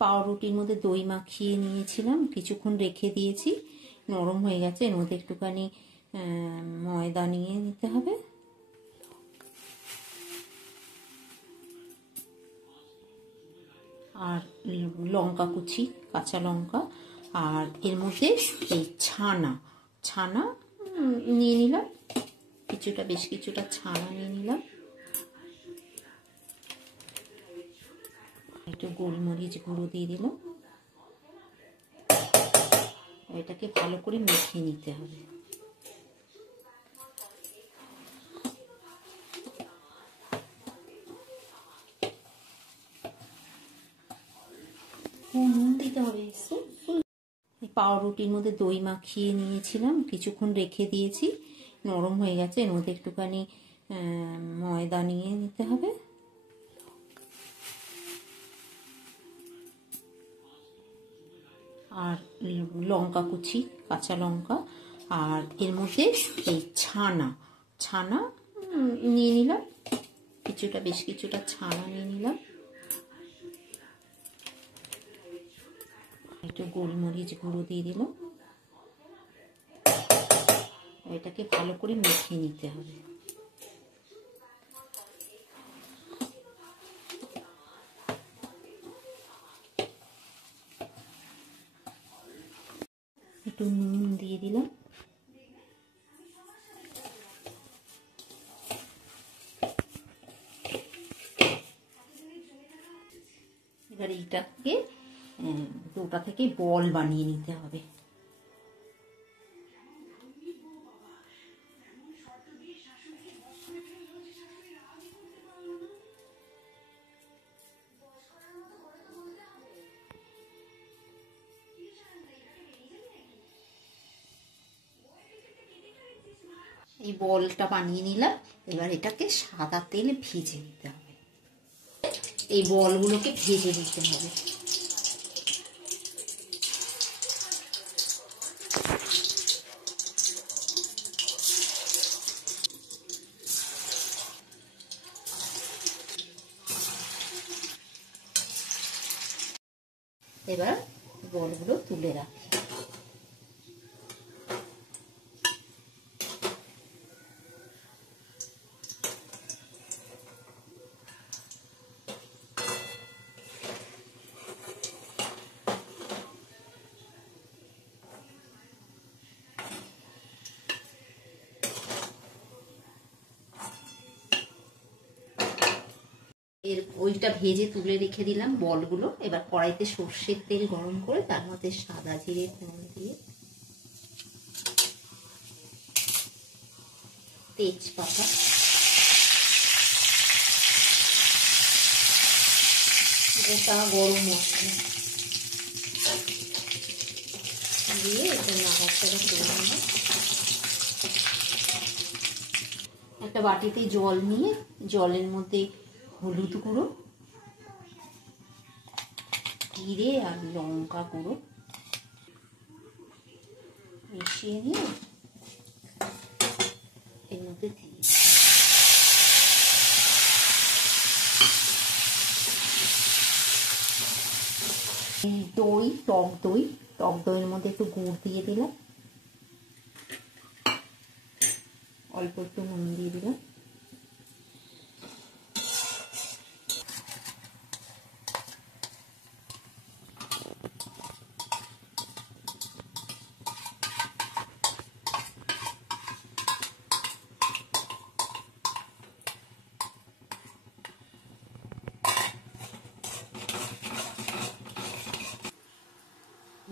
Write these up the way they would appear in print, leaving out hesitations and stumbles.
পাউরুটির মধ্যে দই মাখিয়ে নিয়েছিলাম, কিছুক্ষণ রেখে দিয়েছি, নরম হয়ে গেছে। এর মধ্যে একটুখানি ময়দা নিয়ে নিতে হবে, আর লঙ্কা কুচি, কাঁচা লঙ্কা, আর এর মধ্যে এই ছানা নিয়ে নিলাম, বেশ কিছুটা ছানা নিয়ে নিলাম, একটু গোলমরিচ গুঁড়ো দিয়ে দিলাম। এটাকে ভালো করে মেখে নিতে হবে। নুন দিতে হবে। পাউরুটির মধ্যে দই মাখিয়ে নিয়েছিলাম, কিছুক্ষণ রেখে দিয়েছি, নরম হয়ে গেছে। এর মধ্যে একটুখানি ময়দা নিয়ে নিতে হবে, আর লঙ্কা কুচি, কাঁচা লঙ্কা, আর এর মধ্যে এই ছানা নিয়ে নিলাম, বেশ কিছুটা ছানা নিয়ে নিলাম, একটু গোলমরিচ গুঁড়ো দিয়ে দিলাম। এটাকে ভালো করে মেখে নিতে হবে। একটু নুন দিয়ে দিলাম, এবার এইটাকে দুটা থেকে বল বানিয়ে নিতে হবে। এই বলটা বানিয়ে নিলাম, এবার এটাকে সাদা তেলে ভেজে নিতে হবে। এই বলগুলোকে ভেজে নিতে হবে। এবার বলগুলো তুলে রাখি। ওইটা ভেজে তুলে রেখে দিলাম বলগুলো। এবার কড়াইতে সর্ষের তেল গরম করে তার মধ্যে সাদা জিরে ফোড়ন দিয়ে, তেজপাতা, গোটা গরম মশলা দিয়ে এটা নাড়াচাড়া করে নেব। একটা বাটিতে জল নিয়ে জলের মধ্যে হলুদ গুঁড়ো, জিরে আর লঙ্কা গুঁড়ো মিশিয়ে নিয়ে এর মধ্যে দিয়ে দই, টক দইয়ের মধ্যে একটু গুড় দিয়ে দিলাম, অল্প একটু নুন দিয়ে দিলাম,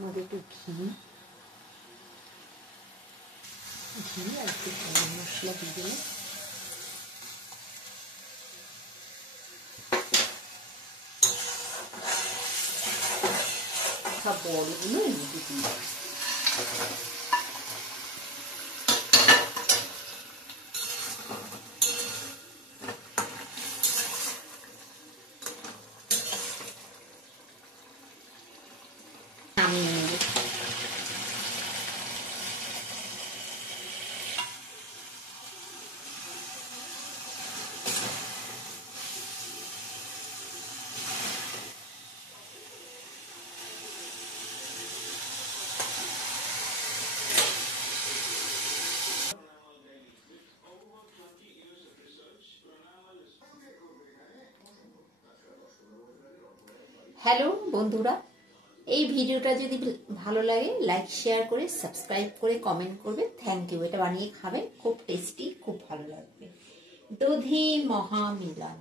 মধ্যে একটু ঘি আর একটু গরম মশলা দিয়ে দিলাম। সব বলগুলো এর মধ্যে দিয়ে নামিয়ে নেব। হ্যালো বন্ধুরা, এই ভিডিওটা যদি ভালো লাগে লাইক শেয়ার করে সাবস্ক্রাইব করে কমেন্ট করবে। Thank you. এটা বানিয়ে খাবেন, খুব টেস্টি, খুব ভালো লাগবে। দধি মহামিলন।